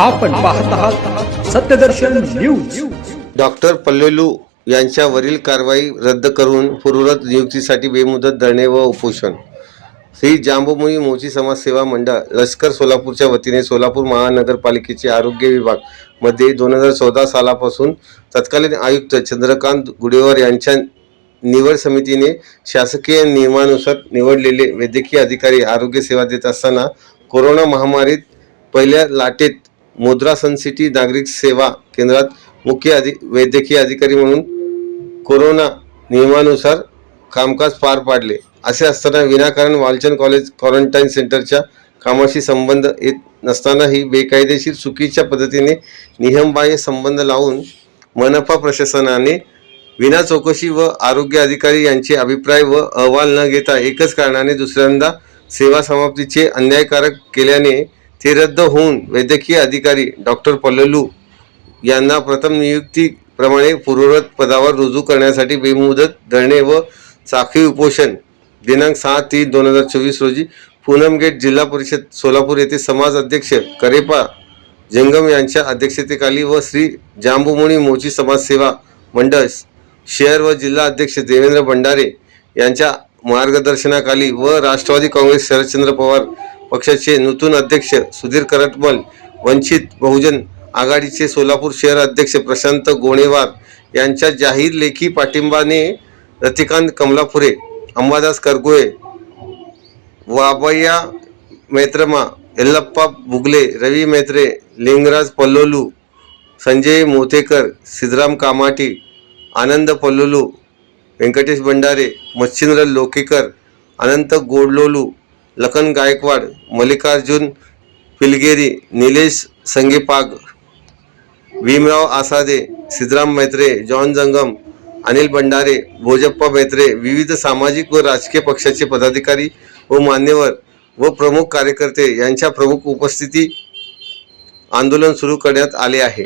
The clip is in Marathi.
आपण पाहत आहात सत्यदर्शन न्यूज। डॉक्टर पल्लू यांच्यावरील कारवाई रद्द करून पूर्वरत नियुक्तीसाठी बेमुदत धरणे व उपोषण। श्री जांबुमुनी मोची समाजसेवा मंडळ लष्कर सोलापूरच्या वतीने सोलापूर महानगरपालिकेचे आरोग्य विभाग मध्ये 2014 सालापासून तत्कालीन आयुक्त चंद्रकांत गुडेवर यांच्या निवड समितीने शासकीय नियमानुसार निवडलेले वैद्यकीय अधिकारी आरोग्य सेवा देत असताना कोरोना महामारीत पहिल्या लाटेत मुद्रा सन सिटी नागरिक सेवा केंद्रात मुख्य वैद्यकीय अधिकारी म्हणून कोरोना नियमानुसार कामकाज पार पाडले। असे असताना विनाकारण वालचंद कॉलेज क्वारंटाईन सेंटरच्या कामाशी संबंध येत नसतानाही बेकायदेशीर चुकीच्या पद्धतीने नियमबाह्य संबंध लावून मनपा प्रशासनाने विना चौकशी व आरोग्य अधिकारी यांचे अभिप्राय व अहवाल न घेता एकच कारणाने दुसऱ्यांदा सेवा समाप्तीचे अन्यायकारक केल्याने ते रद्द होऊन वैद्यकीय अधिकारी डॉक्टर पल्लू यांना प्रथम नियुक्तीप्रमाणे पूर्वरत पदावर रुजू करण्यासाठी बेमुदत धरणे व साखळी उपोषण दिनांक 6/3/2024 रोजी पूनम गेट जिल्हा परिषद सोलापूर येथे समाज अध्यक्ष करेपा जंगम यांच्या अध्यक्षतेखाली व श्री जांबुमुनी मोची समाजसेवा मंडळ शहर व जिल्हा अध्यक्ष देवेंद्र भंडारे यांच्या मार्गदर्शनाखाली व राष्ट्रवादी काँग्रेस शरदचंद्र पवार पक्षाचे नूतन अध्यक्ष सुधीर करटमल, वंचित बहुजन आघाडीचे सोलापूर शहर अध्यक्ष प्रशांत गोणेवार यांच्या जाहीर लेखी पाठिंबाने रतिकांत कमलापुरे, अंबादास करगोळे, वाबय्या मैत्रमा, यल्लप्पा बुगले, रवी मैत्रे, लिंगराज पल्लू, संजय मोतेकर, सिद्धराम कामाटी, आनंद पल्लू, व्यंकटेश भंडारे, मच्छिंद्र लोकेकर, अनंत गोडलोलू, लखन गायकवाड, मल्लिकार्जुन पिलगेरी, निलेश संगेपाग, भीमराव आसादे, सिद्धराम मैत्रे, जॉन जंगम, अनिल भंडारे, भोजप्पा मैत्रे, विविध सामाजिक व राजकीय पक्षाचे पदाधिकारी व मान्यवर व प्रमुख कार्यकर्ते यांच्या प्रमुख उपस्थिती आंदोलन सुरू करण्यात आले आहे।